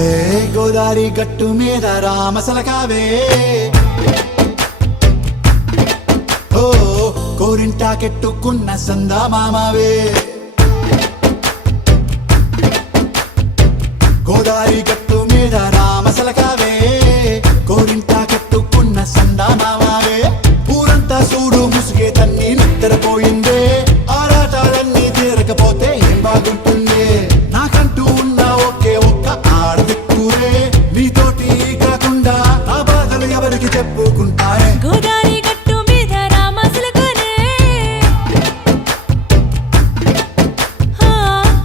హే గోదారి గట్టు మీద రామసలకావే ఓ కోరింటా కెట్టుకున్న సందా మామావే గోదారి గట్టు మీద రామసలకావే కోరింటా కెట్టుకున్న సందా మామావే ఊరంతా చూడు ముసుగే తన్ని నిద్రపోయిందే ఆరాటాలన్నీ తీరకపోతే ఏం బాగుంటుంది నాకంటూ ఉన్న ఒకే ఒక్క ఆడదిక్కురే నీతోటి కాకుండా నా బాధలు ఎవరికి చెప్పుకుంటారే గోదారి గట్టు మీద రామసలకానే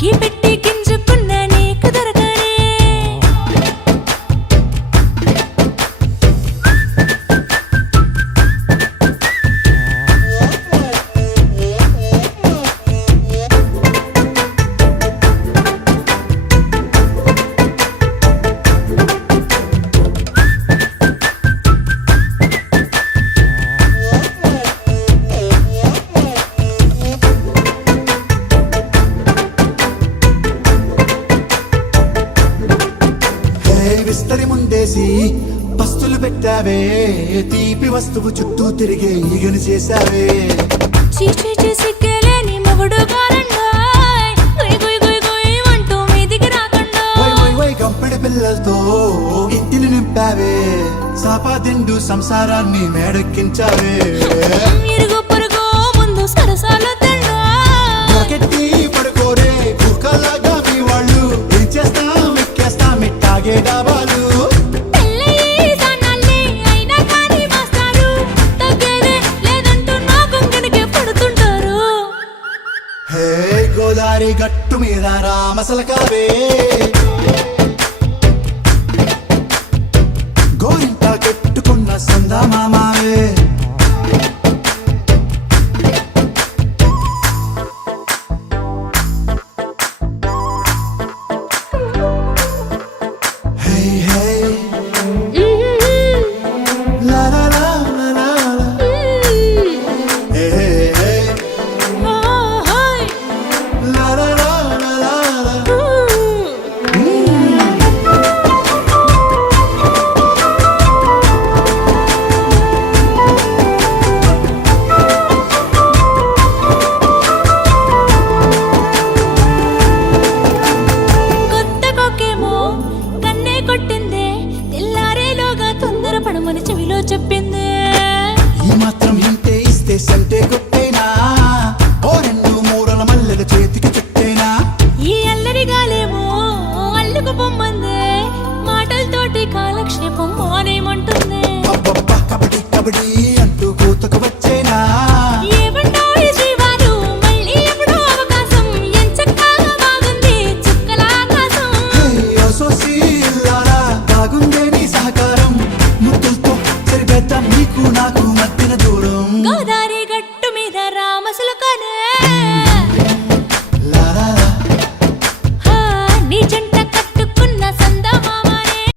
కీ పెట్టి గింజుకున్న నీకు దొరకనే విస్తరి ముందేసి పస్తులు పెట్టావే తీపి వస్తువు చుట్టూ తిరిగే ఈగను చేశావే చీచీ చేసి కేలేని మొగుడు గారండాయ్ గుయ్ గుయ్ గుయ్ గుయ్ అంటూ మీదికి రాకుండా వై వై వై గంపెడి పిల్లలతో ఇంటిని నింపావే సాపాదిండు సంసారాన్ని మేడెక్కించావే ఇరుగు పొరుగు ముందు సరసాల తండా నాకెట్టి పడుకోరే కుక్కలాగా మీ వాళ్ళు ఏం చేస్తాం ఎక్కేస్తాం ఇట్టాగే డాబాలు పెళ్ళయి సన్నాల్ని అయినా కానీ మాస్తారు తగ్గేదే లేదంటూ నా కొంగడికే పడుతుంటారు హే గోదారి గట్టు మీద రామసలకావే గోరింటా కెట్టుకున్న సందా మామావే హే హే లా లా లా లా లా లా. హే హే హే లా లా లా లా లా లా. కొత్త కొక్కేమో కన్నే కొట్టిందే తెల్లారేలోగా తొందర పడమని చెవిలో చెప్పిందే ఈ మాత్రం ఇంటే ఇస్తే సంటే కొట్టేనా ఓ రెండు మూరల మల్లెల చేతికి చుట్టేనా ఈ అల్లరి గాలేమో అల్లుకు పొమ్మందే మాటలతోటి కాలక్షేపం మానేమంటుందే అబ్బబ్బా కబడ్డీ కబడ్డీ అంటూ కూతకు వచ్చేనా